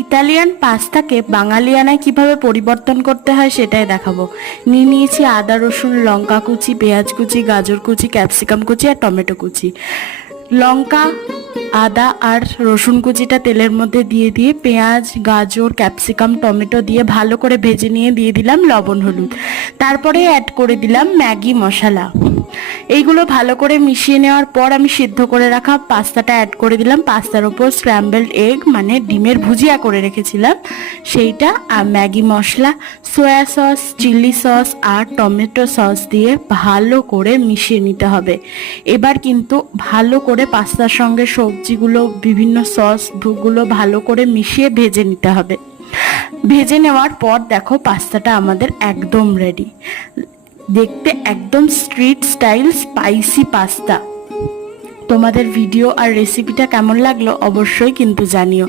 Italian পাস্তাকে বাঙালিয়ানায় কিভাবে পরিবর্তন করতে হয় সেটাই দেখাবো। নিয়েছি আদা, রসুন, লঙ্কা কুচি, পেঁয়াজ কুচি, গাজর কুচি, ক্যাপসিকাম কুচি আর টমেটো কুচি। লঙ্কা, আদা আর রসুন কুচিটা তেলের মধ্যে দিয়ে পেঁয়াজ, গাজর, ক্যাপসিকাম, টমেটো দিয়ে ভালো করে ভেজে নিয়ে দিয়ে দিলাম লবণ, হলুদ। তারপরে অ্যাড করে দিলাম ম্যাগি মশলা। এইগুলো ভালো করে মিশিয়ে নেওয়ার পর আমি সিদ্ধ করে রাখা পাস্তাটা অ্যাড করে দিলাম। পাস্তার ওপর স্ক্র্যাম্বলড এগ মানে ডিমের ভুজিয়া করে রেখেছিলাম সেইটা, আর ম্যাগি মশলা, সয়া সস, চিলি সস আর টমেটো সস দিয়ে ভালো করে মিশিয়ে নিতে হবে। এবার কিন্তু ভালো করে পাস্তার সঙ্গে সবজিগুলো, বিভিন্ন সসগুলো ভালো করে মিশিয়ে ভেজে নিতে হবে। ভেজে নেওয়ার পর দেখো পাস্তাটা আমাদের একদম রেডি। দেখতে একদম স্ট্রিট স্টাইল স্পাইসি পাস্তা। তোমাদের ভিডিও আর রেসিপিটা কেমন লাগলো অবশ্যই কিন্তু জানিও।